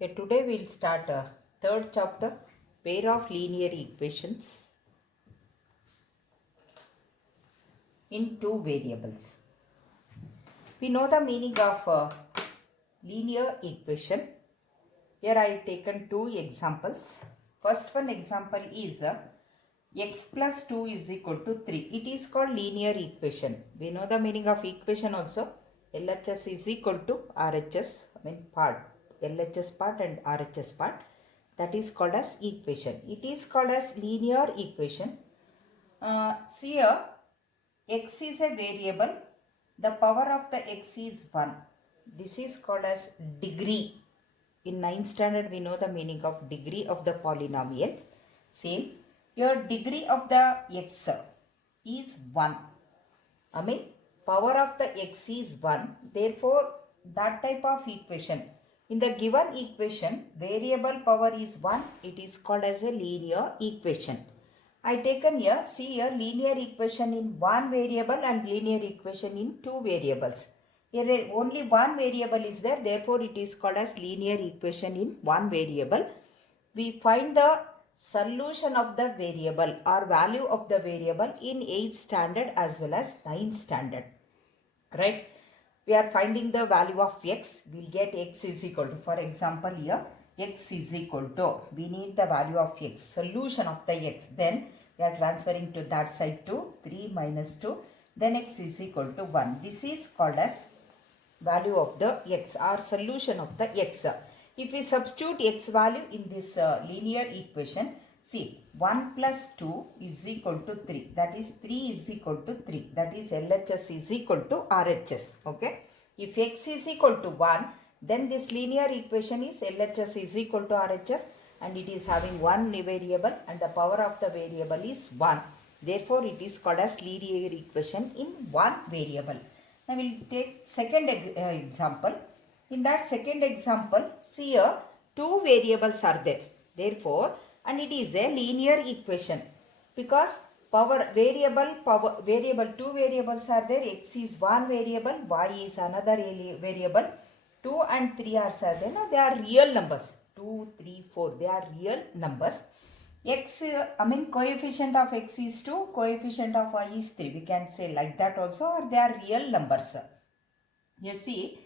Today we'll start a third chapter, pair of linear equations in two variables. We know the meaning of linear equation. Here I have taken two examples. First one example is x plus 2 is equal to 3. It is called linear equation. We know the meaning of equation also. LHS is equal to RHS, part. LHS part and RHS part. That is called as equation. It is called as linear equation. See here, x is a variable. The power of the x is 1. This is called as degree. In 9th standard, we know the meaning of degree of the polynomial. Same. Your degree of the x is 1. Power of the x is 1. Therefore, that type of equation. In the given equation, variable power is 1. It is called as a linear equation. I taken here, see here, linear equation in one variable and linear equation in two variables. Here only one variable is there, therefore it is called as linear equation in one variable. We find the solution of the variable or value of the variable in 8th standard as well as 9th standard. Right? We are finding the value of x. We'll get x is equal to, for example here, x is equal to, we need the value of x, solution of the x. Then we are transferring to that side to 3 minus 2. Then x is equal to 1. This is called as value of the x or solution of the x. If we substitute x value in this linear equation, see 1 plus 2 is equal to 3. That is 3 is equal to 3. That is LHS is equal to RHS. Okay. If x is equal to 1, then this linear equation is LHS is equal to RHS and it is having one variable and the power of the variable is 1. Therefore, it is called as linear equation in one variable. Now, we will take second example. In that second example, see here, two variables are there. Therefore, and it is a linear equation because variable two variables are there. X is one variable, y is another variable. 2 and 3 are there. Now, they are real numbers. 2, 3, 4. They are real numbers. X, coefficient of x is 2, coefficient of y is 3. We can say like that also, or they are real numbers. You see,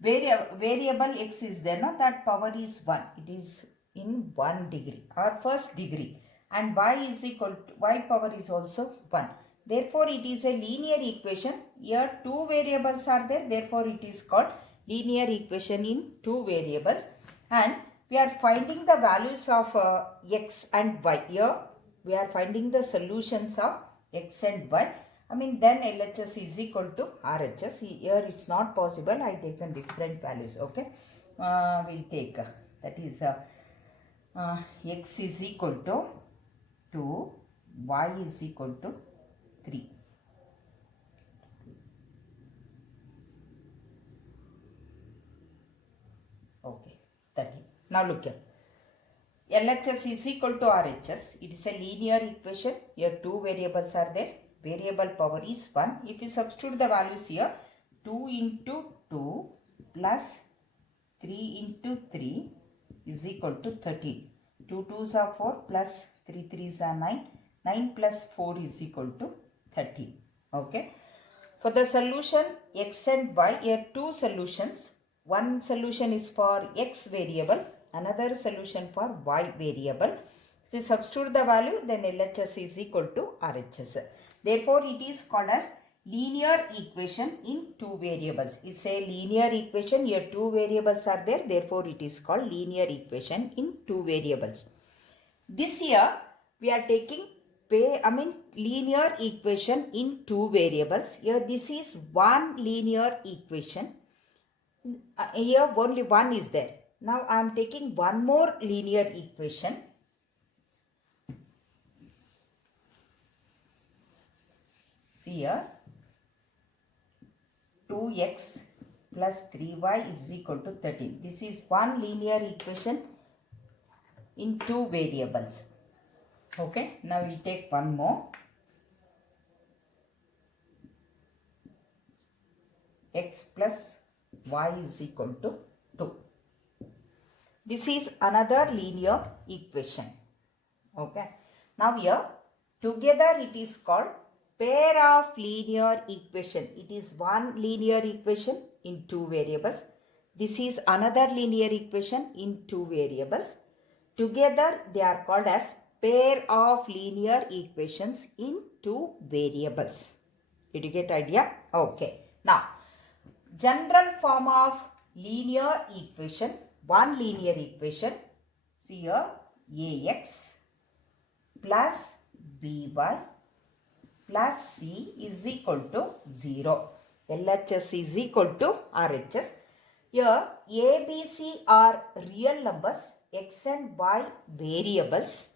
variable x is there, no? That power is 1. It is in 1 degree or first degree. And y is equal to, y power is also 1. Therefore, it is a linear equation. Here, two variables are there. Therefore, it is called linear equation in two variables. And we are finding the values of x and y. Here we are finding the solutions of x and y. Then LHS is equal to RHS. Here it's not possible. I taken different values. Okay. We'll take that is x is equal to 2, y is equal to 3. Okay. 30. Now look here. LHS is equal to RHS. It is a linear equation. Here two variables are there. Variable power is 1. If you substitute the values here, 2 into 2 plus 3 into 3 is equal to 13. 2 2s are 4 plus 3 3s are 9. 9 plus 4 is equal to 13. Okay. For the solution x and y, here two solutions. One solution is for x variable, another solution for y variable. If you substitute the value, then LHS is equal to RHS. Therefore, it is called as linear equation in two variables. It's a linear equation. Here two variables are there. Therefore, it is called linear equation in two variables. This year, we are taking linear equation in two variables. Here, this is one linear equation. Here, only one is there. Now, I am taking one more linear equation. See here, 2x plus 3y is equal to 13. This is one linear equation in two variables. Okay, now we take one more. X plus y is equal to 2. This is another linear equation. Okay. Now here, together it is called pair of linear equation. It is one linear equation in two variables. This is another linear equation in two variables. Together they are called as pair of linear equations in two variables. Did you get idea? Okay. Now, general form of linear equation, one linear equation. See here, ax plus by plus c is equal to 0. LHS is equal to RHS. Here A, B, C are real numbers, x and y variables.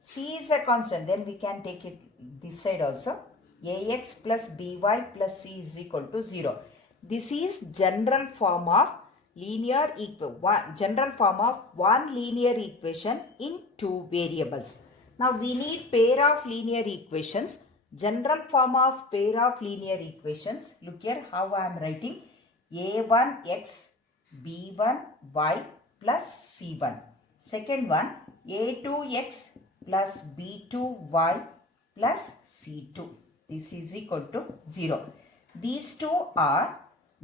C is a constant, then we can take it this side also. Ax plus by plus c is equal to 0. This is general form of general form of one linear equation in two variables. Now we need pair of linear equations. General form of pair of linear equations. Look here how I am writing. A1x b1y plus c1. Second one, a2x plus b2y plus c2. This is equal to 0. These two are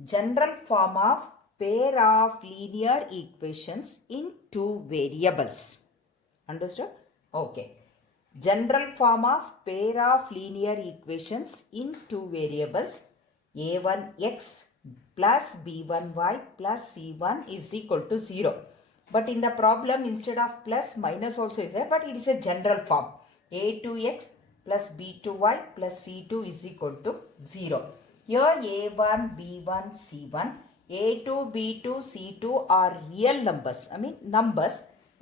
general form of pair of linear equations in two variables. Understood? Okay. General form of pair of linear equations in two variables. A1x plus b1y plus c1 is equal to 0. But in the problem, instead of plus, minus also is there, but it is a general form. A2x plus b2y plus c2 is equal to 0. Here a1, b1, c1, a2, b2, c2 are real numbers. Numbers.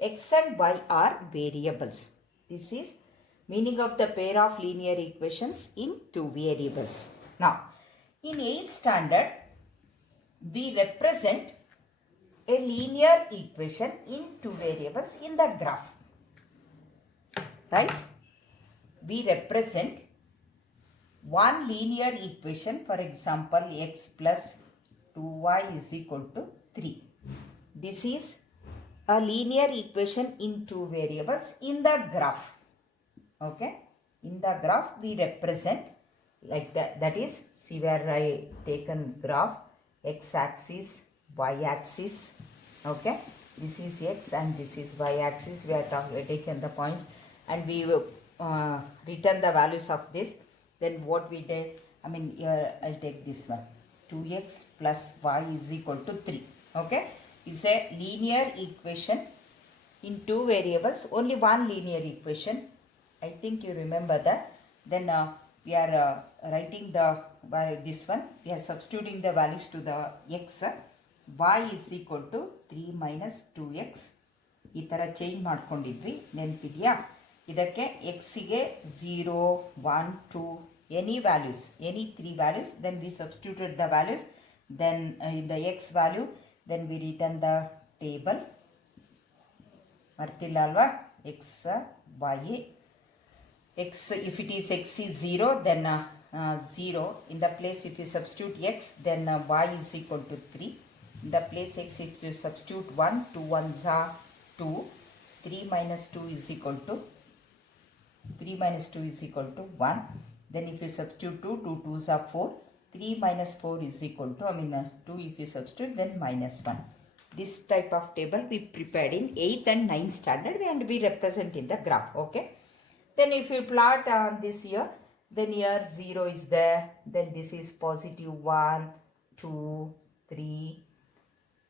X and y are variables. This is meaning of the pair of linear equations in two variables. Now, in 8th standard, we represent a linear equation in two variables in the graph. Right? We represent one linear equation, for example, x plus 2y is equal to 3. This is a linear equation in two variables in the graph. Okay? In the graph, we represent like that. That is, see where I taken graph, x-axis, y-axis. Okay? This is x and this is y-axis. We are taken the points and we will return the values of this. Then what we did, here I'll take this one. 2x plus y is equal to 3. Okay? It's a linear equation in two variables. Only one linear equation. I think you remember that. Then we are writing this one. We are substituting the values to the x. Y is equal to 3 minus 2x. ಈ ಥರ change ಮಾಡ್ಕೊಂಡಿದ್ವಿ, ನೆನಪಿದೆಯಾ? ಇದಕ್ಕೆ ಎಕ್ಸಿಗೆ 0, 1, 2 any values, any 3 values, then we substituted the values, then in the x value, then we return the table. Martilla alva, x, y, x, if it is x is 0, then 0. In the place if you substitute x, then y is equal to 3. In the place x, if you substitute 1, 2 ones are 2. 3 minus 2 is equal to 1. Then if you substitute 2, 2 2s are 4. 3 minus 4 is equal to, 2 if you substitute, then minus 1. This type of table we prepared in 8th and 9th standard and we represent in the graph. Okay. Then if you plot this here, then here 0 is there. Then this is positive 1, 2, 3.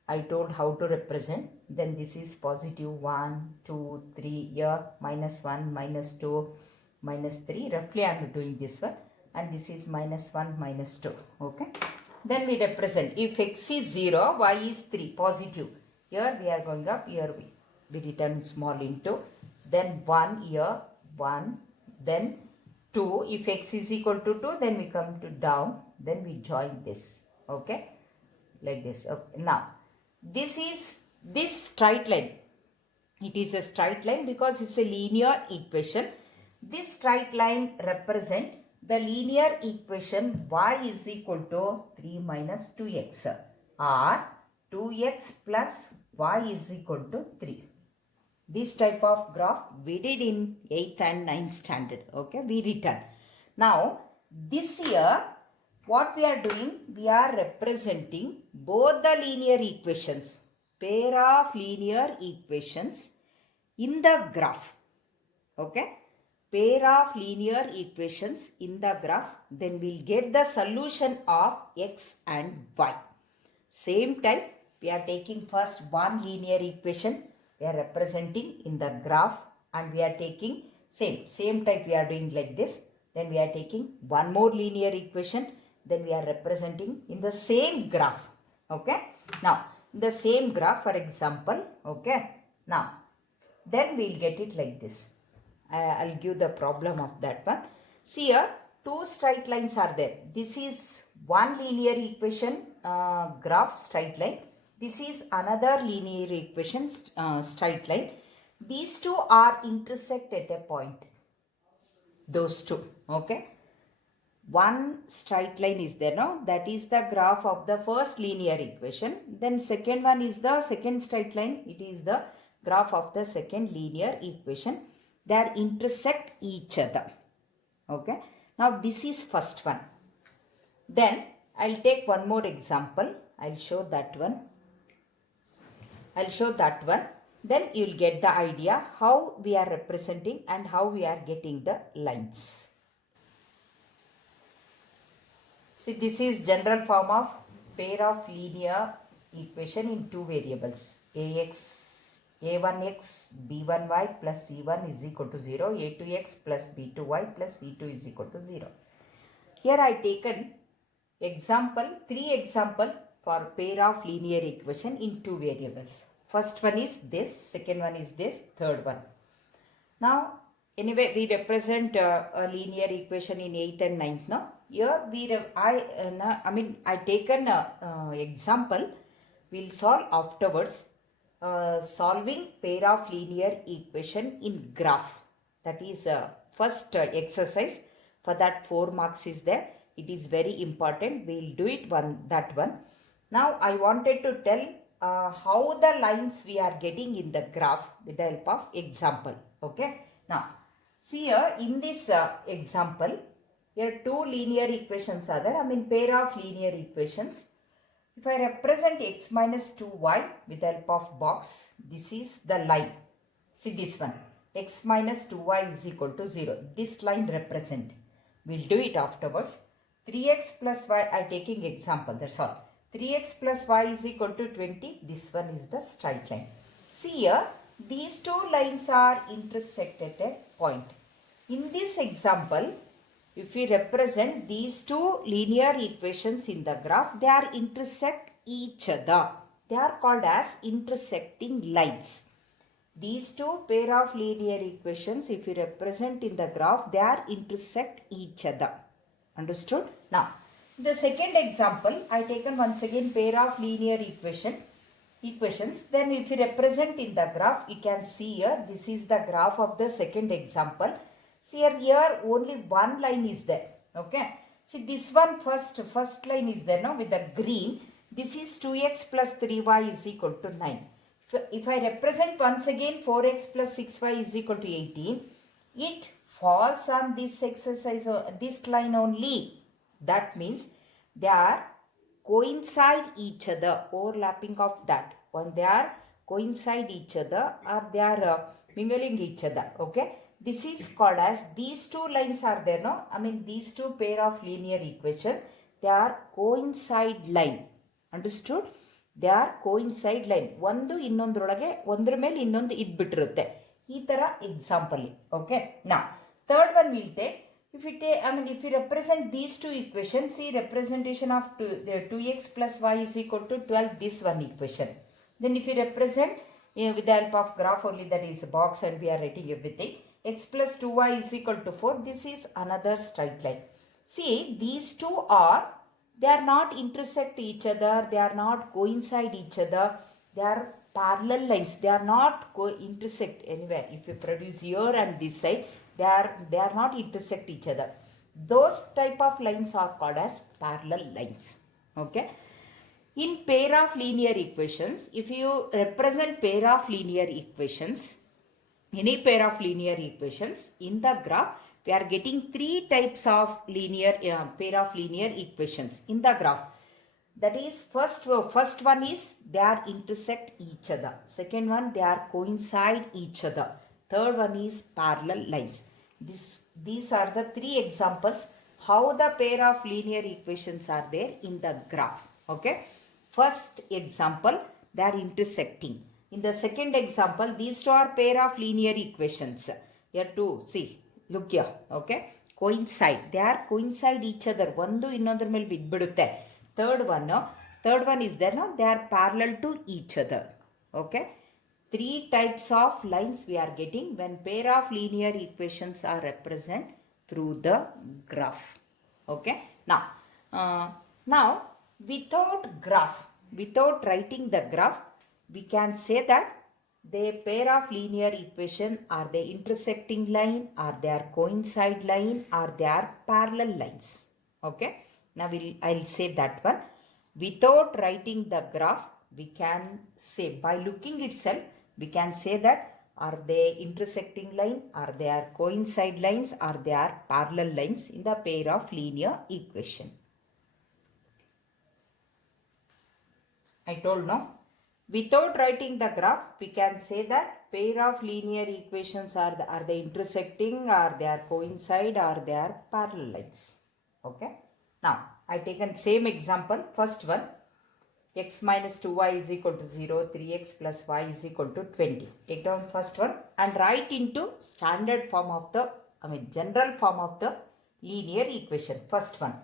I told how to represent. Then this is positive 1, 2, 3. Here minus 1, minus 2, minus 3. Roughly I am doing this one. And this is minus 1, minus 2. Okay. Then we represent. If x is 0, y is 3. Positive. Here we are going up. Here we return small into. Then 1 here. 1. Then 2. If x is equal to 2, then we come to down. Then we join this. Okay. Like this. Okay. Now, this is this straight line. It is a straight line because it's a linear equation. This straight line represent the linear equation y is equal to 3 minus 2x or 2x plus y is equal to 3. This type of graph we did in 8th and 9th standard. Okay, we written. Now, this year, what we are doing, we are representing both the linear equations, pair of linear equations in the graph. Okay, pair of linear equations in the graph, then we'll get the solution of x and y. Same time, we are taking first one linear equation, we are representing in the graph, and we are taking same type we are doing like this. Then we are taking one more linear equation, then we are representing in the same graph. Okay, now in the same graph, for example, okay, now then we'll get it like this. I'll give the problem of that one. See here, two straight lines are there. This is one linear equation graph straight line. This is another linear equation straight line. These two are intersect at a point. Those two, okay. One straight line is there, no? That is the graph of the first linear equation. Then second one is the second straight line. It is the graph of the second linear equation. They are intersect each other. Okay. Now this is first one. Then I'll take one more example. I'll show that one. Then you'll get the idea how we are representing and how we are getting the lines. See, this is general form of pair of linear equation in two variables. a1x b1y plus c1 is equal to 0, a2x plus b2y plus c2 is equal to 0. Here I taken three example for pair of linear equation in two variables. First one is this, second one is this, third one. Now, anyway, we represent a linear equation in 8th and 9th now. Here I taken example. We'll solve afterwards. Solving pair of linear equation in graph. That is first exercise. For that 4 marks is there. It is very important. We'll do it that one. Now I wanted to tell how the lines we are getting in the graph with the help of example. Okay. Now see here in this example, here two linear equations are there. Pair of linear equations. If I represent x minus 2y with the help of box, this is the line. See this one, x minus 2y is equal to 0. This line represent. We'll do it afterwards. 3x plus y, I taking example, that's all. 3x plus y is equal to 20. This one is the straight line. See here, these two lines are intersected at a point. In this example, if we represent these two linear equations in the graph, they are intersect each other. They are called as intersecting lines. These two pair of linear equations, if we represent in the graph, they are intersect each other. Understood? Now, the second example, I taken once again pair of linear equations. Then if we represent in the graph, you can see here, this is the graph of the second example. See here only one line is there. Okay. See this one first line is there now with the green. This is 2x plus 3y is equal to 9. If I represent once again 4x plus 6y is equal to 18, it falls on this exercise or this line only. That means they are coincide each other, overlapping of that. When they are coincide each other or they are mingling each other. Okay. This is called as, these two lines are there, no? These two pair of linear equation, they are coincide line. Understood? They are coincide line. Ondu innondrolage, ondra mele innondu idbittirutte. Ee tara example. Okay. Now, third one we'll take. If we represent these two equations, see representation of 2x plus y is equal to 12, this one equation. Then if we represent with the help of graph only, that is a box and we are writing everything. X plus 2y is equal to 4. This is another straight line. See, these two are, they are not intersect each other. They are not coincide each other. They are parallel lines. They are not intersect anywhere. If you produce here and this side, they are not intersect each other. Those type of lines are called as parallel lines. Okay. In pair of linear equations, if you represent pair of linear equations, any pair of linear equations in the graph, we are getting three types of linear pair of linear equations in the graph. That is, first one is they are intersect each other. Second one, they are coincide each other. Third one is parallel lines. These are the three examples how the pair of linear equations are there in the graph. Okay. First example, they are intersecting. In the second example, these two are pair of linear equations. Here to see, look here. Okay. Coincide. They are coincide each other. One ಇನ್ನೊಂದರ ಮೇಲೆ ಬಿದ್ಬಿಡುತ್ತೆ. Third one is there now, they are parallel to each other. Okay, three types of lines we are getting when pair of linear equations are represented through the graph. Okay, now without graph, without writing the graph, we can say that the pair of linear equation are they intersecting line, are they are coincide line, are they are parallel lines. Okay, now I'll say that one. Without writing the graph, we can say by looking itself, we can say that are they intersecting line, are they are coincide lines, are they are parallel lines in the pair of linear equation. I told no. Without writing the graph, we can say that pair of linear equations are they intersecting, or they are coincide, or they are parallel lines. Okay. Now, I taken same example. First one, x minus 2y is equal to 0, 3x plus y is equal to 20. Take down first one and write into standard form of the, general form of the linear equation. First one,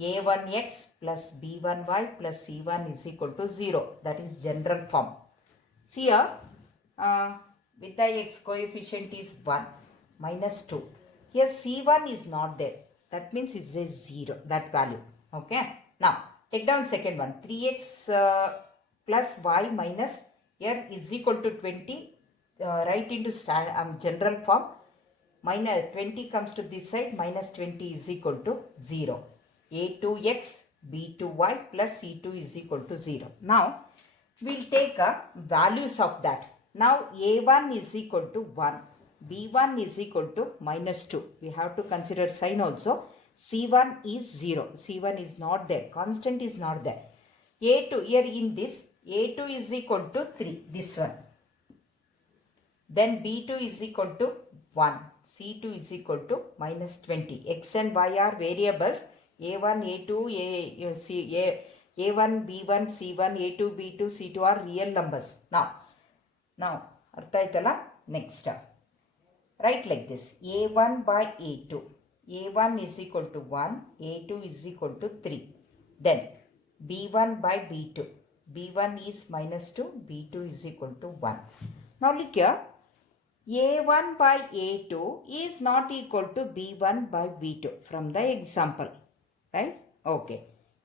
a1x plus b1y plus c1 is equal to 0. That is general form. See here, with the x coefficient is 1, minus 2. Here c1 is not there. That means it's a 0, that value. Okay. Now, take down second one. 3x plus y minus here is equal to 20. Write into general form. Minus 20 comes to this side. Minus 20 is equal to 0. a2x, b2y plus c2 is equal to 0. Now, we'll take values of that. Now, a1 is equal to 1. b1 is equal to minus 2. We have to consider sign also. c1 is 0. c1 is not there. Constant is not there. a2, here in this, a2 is equal to 3. This one. Then b2 is equal to 1. c2 is equal to minus 20. X and y are variables. a1, a2, a1, b1, c1, a2, b2, c2 are real numbers. Now, artha aitala? Next. Write like this, a1 by a2. a1 is equal to 1, a2 is equal to 3. Then b1 by b2. b1 is minus 2, b2 is equal to 1. Now look here, a1 by a2 is not equal to b1 by b2 from the example. Right? Okay.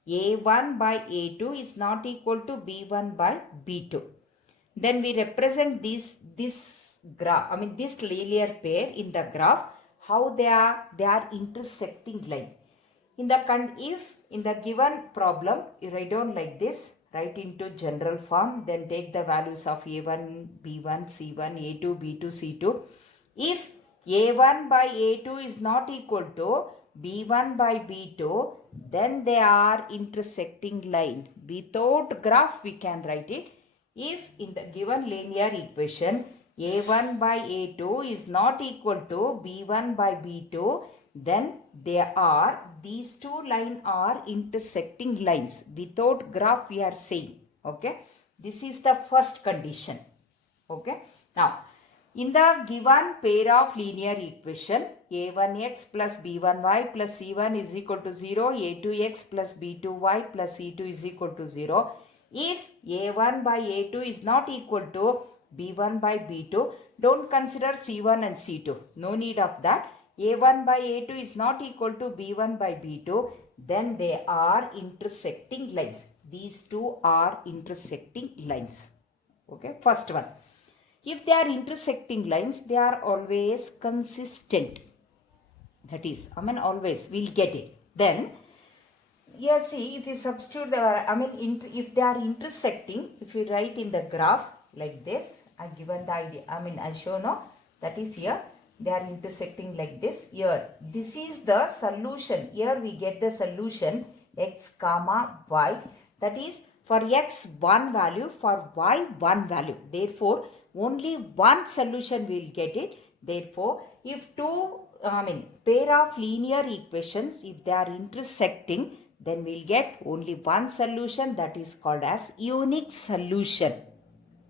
a1 by a2 is not equal to b1 by b2. Then we represent this graph, this linear pair in the graph, how they are intersecting line. If in the given problem, you write down like this, write into general form, then take the values of a1, b1, c1, a2, b2, c2. If a1 by a2 is not equal to b1 by b2, then they are intersecting line. Without graph, we can write it. If in the given linear equation, a1 by a2 is not equal to b1 by b2, then these two lines are intersecting lines. Without graph, we are saying. Okay. This is the first condition. Okay. Now, in the given pair of linear equation, a1x plus b1y plus c1 is equal to 0, a2x plus b2y plus c2 is equal to 0. If a1 by a2 is not equal to b1 by b2, don't consider c1 and c2. No need of that. a1 by a2 is not equal to b1 by b2, then they are intersecting lines. These two are intersecting lines. Okay, first one. If they are intersecting lines, they are always consistent. That is, always we'll get it. Then, here see, if you substitute the, if they are intersecting, if you write in the graph like this, I given the idea, I show now, that is here, they are intersecting like this. Here, this is the solution. Here we get the solution x comma y, that is for x one value, for y one value. Therefore, only one solution we will get it. Therefore, if two pair of linear equations, if they are intersecting, then we'll get only one solution, that is called as unique solution.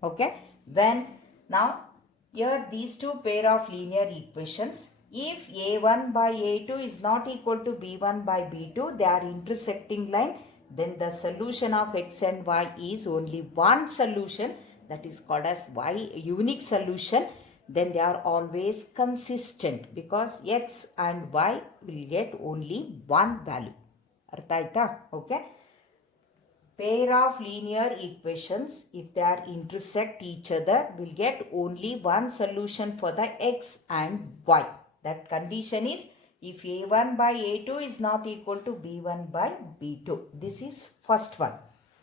Okay, when now here these two pair of linear equations, if a1 by a2 is not equal to b1 by b2, they are intersecting line, then the solution of x and y is only one solution, that is called as y unique solution. Then they are always consistent because x and y will get only one value. Artha aita? Okay. Pair of linear equations, if they are intersect each other, will get only one solution for the x and y. That condition is if a1 by a2 is not equal to b1 by b2. This is first one.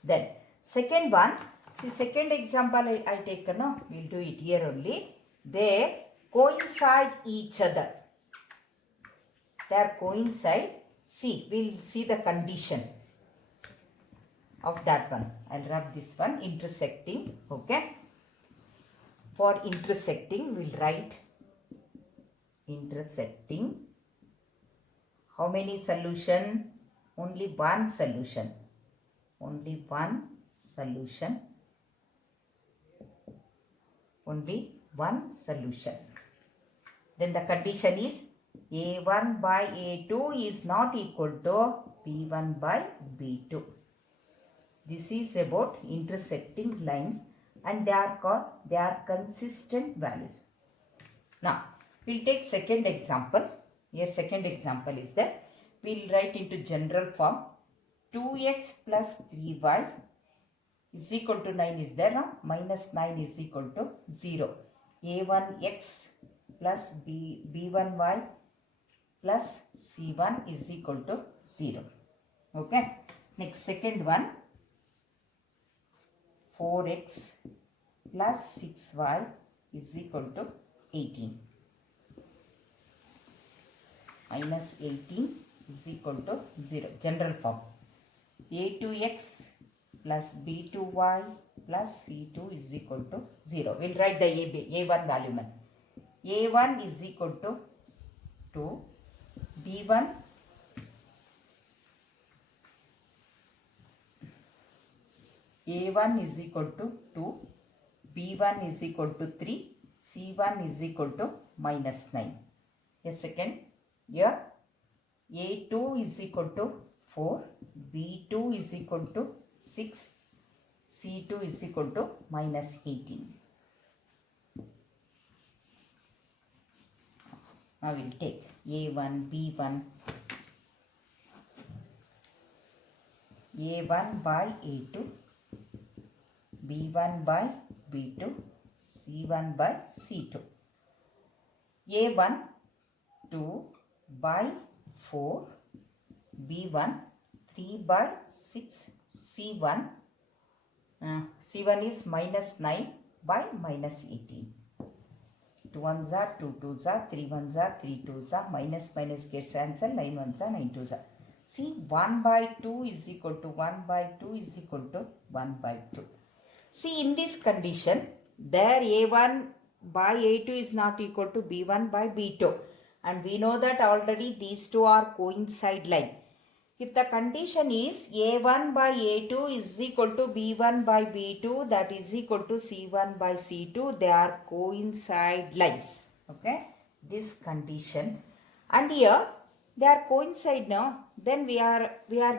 Then second one, see second example I taken, no? We'll do it here only. They coincide each other. They are coincide. See, we'll see the condition of that one. I'll rub this one, intersecting. Okay. For intersecting, we'll write intersecting. How many solution? Only one solution. Only one solution. Only one solution. Then the condition is a1 by a2 is not equal to b1 by b2. This is about intersecting lines, and they are consistent values. Now, we'll take second example. Here second example is that we'll write into general form 2x plus 3y is equal to 9 is there, no? Minus 9 is equal to 0. a1x plus b1y plus c1 is equal to 0. Okay. Next second one, 4x plus 6y is equal to 18. Minus 18 is equal to 0. General form. a2x plus b2y plus c2 is equal to 0. We'll write the a1 value. a1 is equal to 2. b1 a1 is equal to 2, b1 is equal to 3, c1 is equal to minus 9. A second, here a2 is equal to 4, b2 is equal to 6, c2 is equal to minus 18. Now we will take a1, b1, a1 by a2, b1 by b2, c1 by c2. a1 2 by 4, b1 3 by 6, c1 is minus 9 by minus 18. 2 1s are 2 2s are 3 1s are 3 2s are, minus minus gets answer, 9 1s are 9 2s are. See, 1 by 2 is equal to 1 by 2 is equal to 1 by 2. See, in this condition, there a1 by a2 is not equal to b1 by b2. And we know that already these two are coincide line. If the condition is a1 by a2 is equal to b1 by b2, that is equal to c1 by c2, they are coincide lines. Okay, this condition. And here they are coincide now. Then we are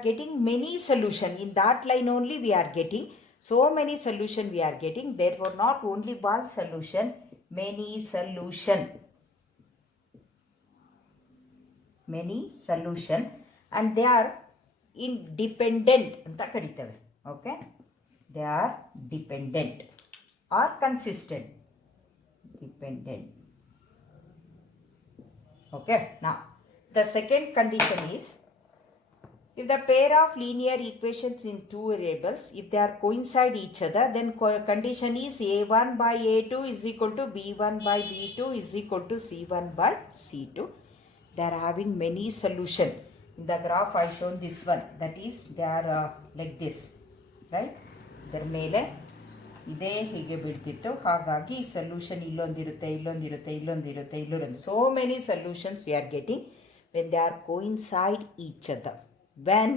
getting many solution. In that line only we are getting so many solution we are getting. Therefore, not only one solution, many solution. Many solution. And they are independent. Okay, they are dependent or consistent. Dependent. Okay, now the second condition is If the pair of linear equations in two variables, if they are coincide each other, then condition is a1 by a2 is equal to b1 by b2 is equal to c1 by c2. They are having many solution. In the graph I shown this one, that is they are like this, right? ಇದರ ಮೇಲೆ ಇದೇ ಹೀಗೆ ಬೀಳ್ತಿತ್ತು, ಹಾಗಾಗಿ solution ಇಲ್ಲೊಂದಿರುತ್ತೆ, ಇಲ್ಲೊಂದಿರುತ್ತೆ, ಇಲ್ಲೊಂದಿರುತ್ತೆ, ಇಲ್ಲೊಂದು, so many solutions we are getting when they are coincide each other. When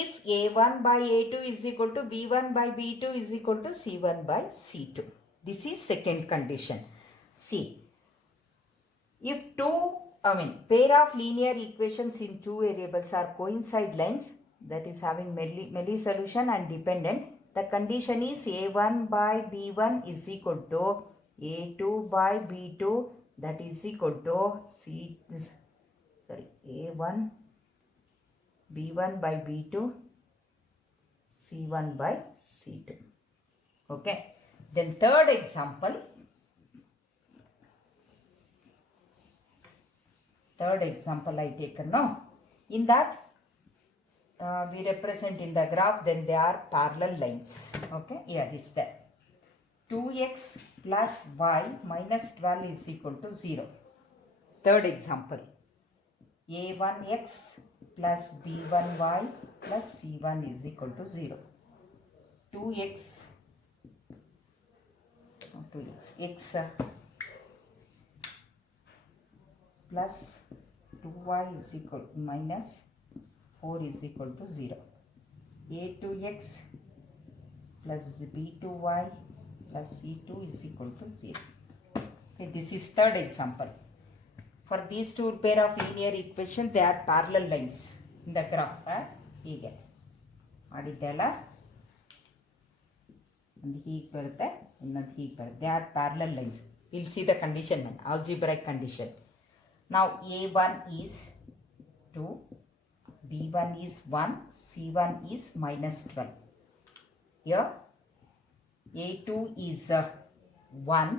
if a1 by a2 is equal to b1 by b2 is equal to c1 by c2. This is second condition. See, if pair of linear equations in two variables are coincide lines, that is having many solution and dependent, the condition is a1 by b1 is equal to a2 by b2, that is equal to a1 b1 by b2 c1 by c2. Okay, then third example I taken now. In that we represent in the graph, then they are parallel lines. Okay, here is that 2x plus y minus 12 is equal to 0. Third example, a1x plus b1y plus c1 is equal to 0. 2x x plus 2y is equal minus 4 is equal to 0. a2x plus b2y plus c2 is equal to 0. Okay, this is third example. For these two pair of linear equations, they are parallel lines in the graph. ಹೀಗೆ ಮಾಡಿದ್ದೆಲ್ಲ ಒಂದು ಹೀಗೆ ಬರುತ್ತೆ, ಇನ್ನೊಂದು ಹೀಗೆ ಬರುತ್ತೆ. They are parallel lines. We'll see the condition, algebraic condition. Now a1 is 2, b1 is 1, c1 is minus 12. Here a2 is 1,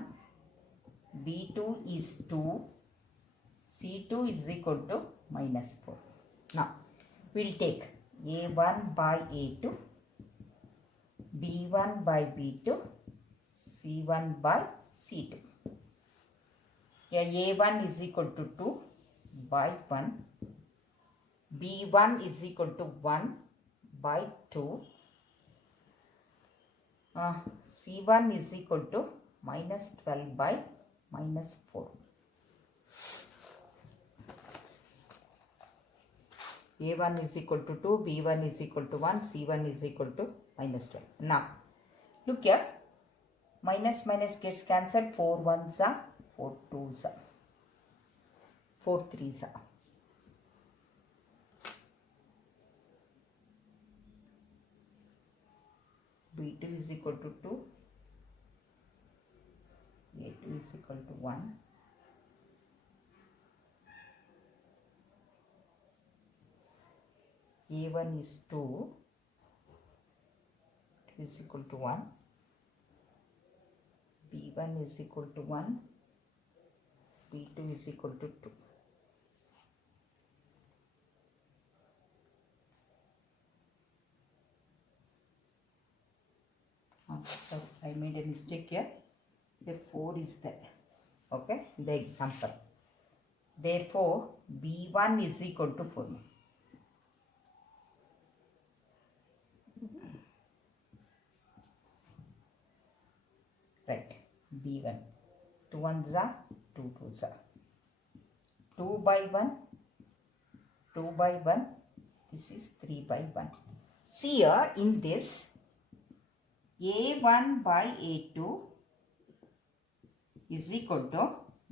b2 is 2, c2 is equal to minus 4. Now we'll take a1 by a2, b1 by b2, c1 by c2. Here a1 is equal to 2 by 1, b1 is equal to 1 by 2, c1 is equal to minus 12 by minus 4. a1 is equal to 2, b1 is equal to 1, c1 is equal to minus 12. Now look here, minus minus gets cancelled, 4 1s are 4 2s are 4 3s are. b2 is equal to 2, a2 is equal to 1, a1 is 2, is equal to 1, b1 is equal to 1, b2 is equal to 2. So I made a mistake here. The 4 is there. Okay, the example. Therefore, b1 is equal to 4. Right, b1. 2 1s are 2 2s are. 2 by 1, 2 by 1. This is 3 by 1. See here in this, a1 by a2 is equal to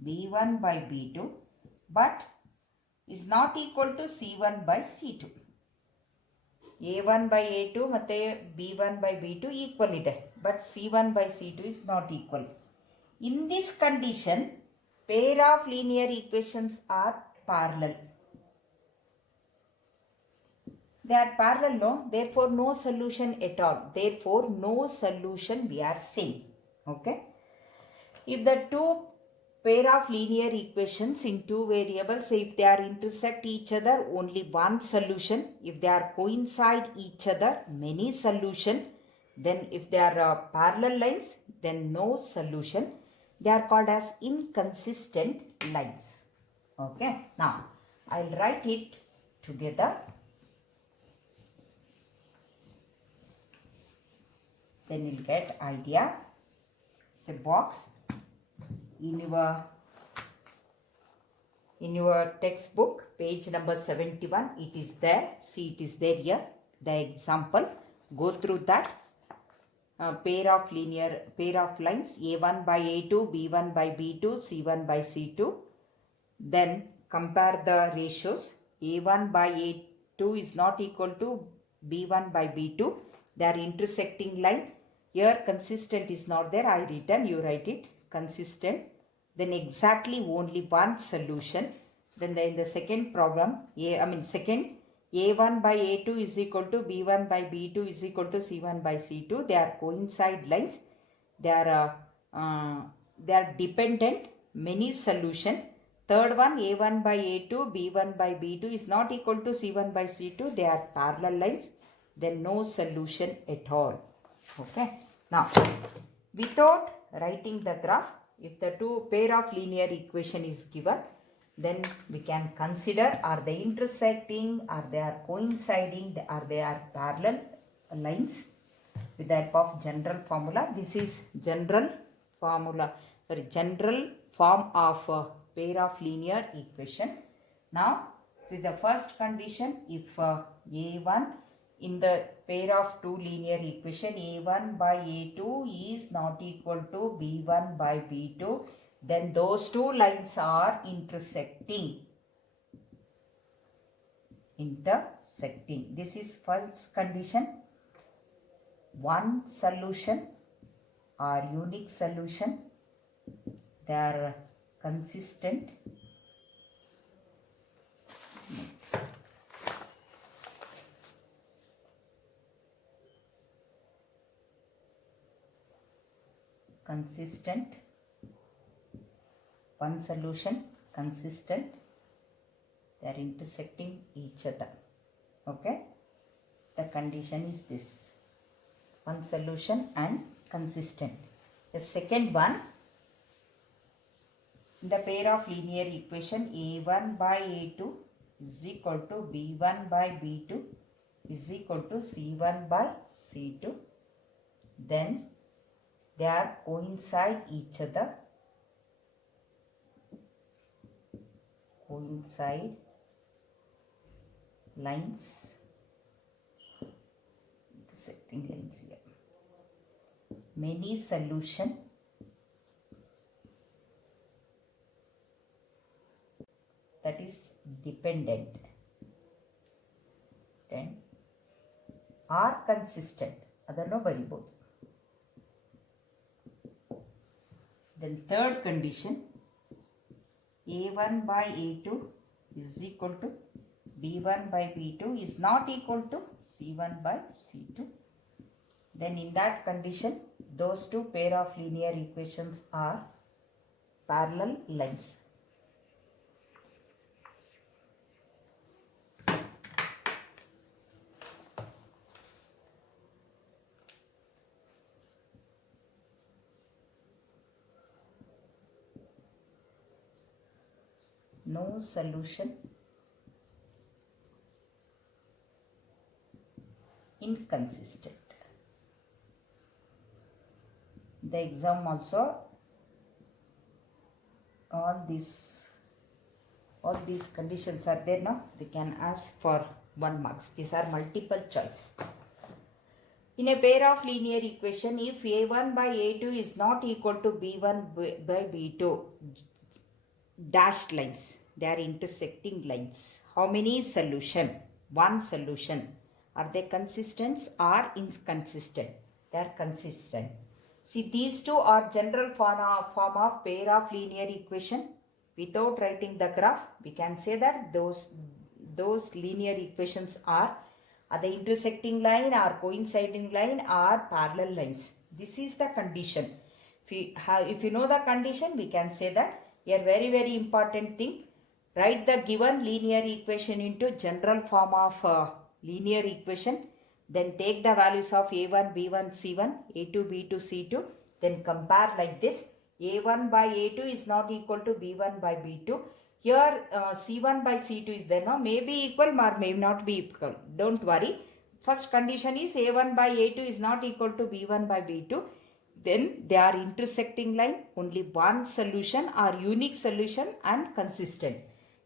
b1 by b2, but is not equal to c1 by c2. a1 by a2 ಮತ್ತೆ b1 by b2 equal ಇದೆ, but c1 by c2 is not equal. In this condition, pair of linear equations are parallel. They are parallel, no? Therefore, no solution at all. Therefore, no solution we are saying. Okay? If the two pair of linear equations in two variables, if they are intersect each other, only one solution. If they are coincide each other, many solution. Then if they are parallel lines, then no solution. They are called as inconsistent lines. Okay. Now, I'll write it together. Then you'll get idea. It's a box. In your textbook, page number 71, it is there. See, it is there here. The example. Go through that. Pair of lines A1 by A2, B1 by B2, C1 by C2. Then compare the ratios. A1 by A2 is not equal to B1 by B2. They are intersecting line. Here consistent is not there. I written, you write it. Consistent. Then exactly only one solution. Then in the second problem, second, A1 by A2 is equal to B1 by B2 is equal to C1 by C2. They are coincide lines. They are dependent. Many solution. Third one, A1 by A2, B1 by B2 is not equal to C1 by C2. They are parallel lines. Then no solution at all. Okay. Now, without writing the graph, if the two pair of linear equation is given, then we can consider are they intersecting, are they are coinciding, are they are parallel lines with the help of general formula. This is general form of pair of linear equation. Now, see the first condition, if A1 in the pair of two linear equation A1 by A2 is not equal to B1 by B2, then those two lines are intersecting. This is first condition. One solution or unique solution. They are consistent. One solution, consistent. They are intersecting each other. Okay. The condition is this. One solution and consistent. The second one, the pair of linear equation A1 by A2 is equal to B1 by B2 is equal to C1 by C2. Then they are coincide each other. Coincide lines. Intersecting lines here. Many solution. That is dependent. Then are consistent. Other no variable. Then third condition, A1 by A2 is equal to B1 by B2 is not equal to C1 by C2. Then in that condition, those two pair of linear equations are parallel lines. No solution, inconsistent. The exam also, all these conditions are there now. They can ask for 1 marks. These are multiple choice. In a pair of linear equation, if A1 by A2 is not equal to B1 by B2, dashed lines, they are intersecting lines. How many solution? One solution. Are they consistent or inconsistent? They are consistent. See, these two are general form of pair of linear equation. Without writing the graph, we can say that those linear equations are the intersecting line, or coinciding line, or parallel lines. This is the condition. If you know the condition, we can say that Here very important thing. Write the given linear equation into general form of linear equation. Then take the values of a1, b1, c1, a2, b2, c2. Then compare like this. a1 by a2 is not equal to b1 by b2. Here c1 by c2 is there. Now may be equal or may not be equal. Don't worry. First condition is a1 by a2 is not equal to b1 by b2. Then they are intersecting line. Only one solution or unique solution and consistent.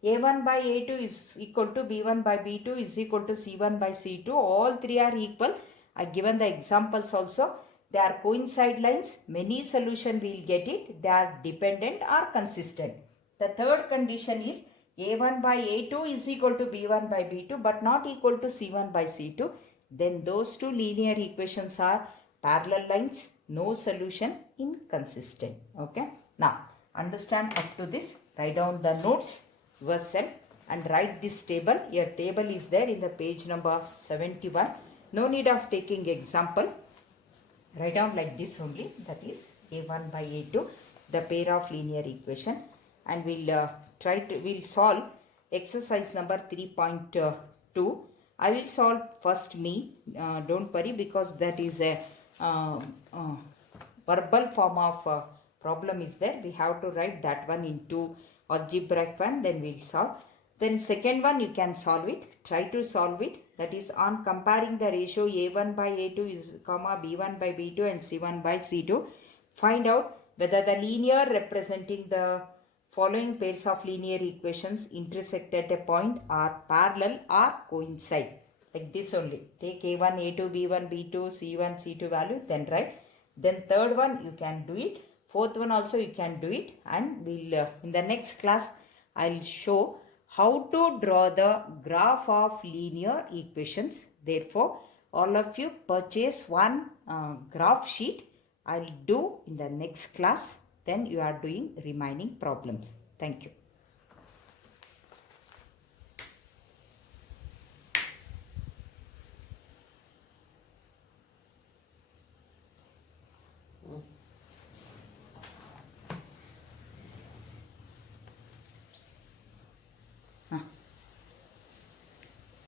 a1 by a2 is equal to b1 by b2 is equal to c1 by c2. All three are equal. I given the examples also. They are coincide lines. Many solution will get it. They are dependent or consistent. The third condition is a1 by a2 is equal to b1 by b2 but not equal to c1 by c2. Then those two linear equations are parallel lines, no solution, inconsistent. Okay. Now understand up to this. Write down the notes yourself and write this table. Your table is there in the page number 71. No need of taking example. Write down like this only, that is a1 by a2, the pair of linear equation, and we'll solve exercise number 3.2. I will solve first me, don't worry, because that is a verbal form of problem is there. We have to write that one into algebraic one, then we'll solve. Then second one you can solve it, try to solve it, that is on comparing the ratio a1 by a2 is comma b1 by b2 and c1 by c2. Find out whether the linear representing the following pairs of linear equations intersect at a point are parallel or coincide. Like this only. Take a1, a2, b1, b2, c1, c2 value, then write. Then third one you can do it. Fourth one also you can do it, and we'll in the next class I'll show how to draw the graph of linear equations. Therefore, all of you purchase one graph sheet. I'll do in the next class. Then you are doing remaining problems. Thank you.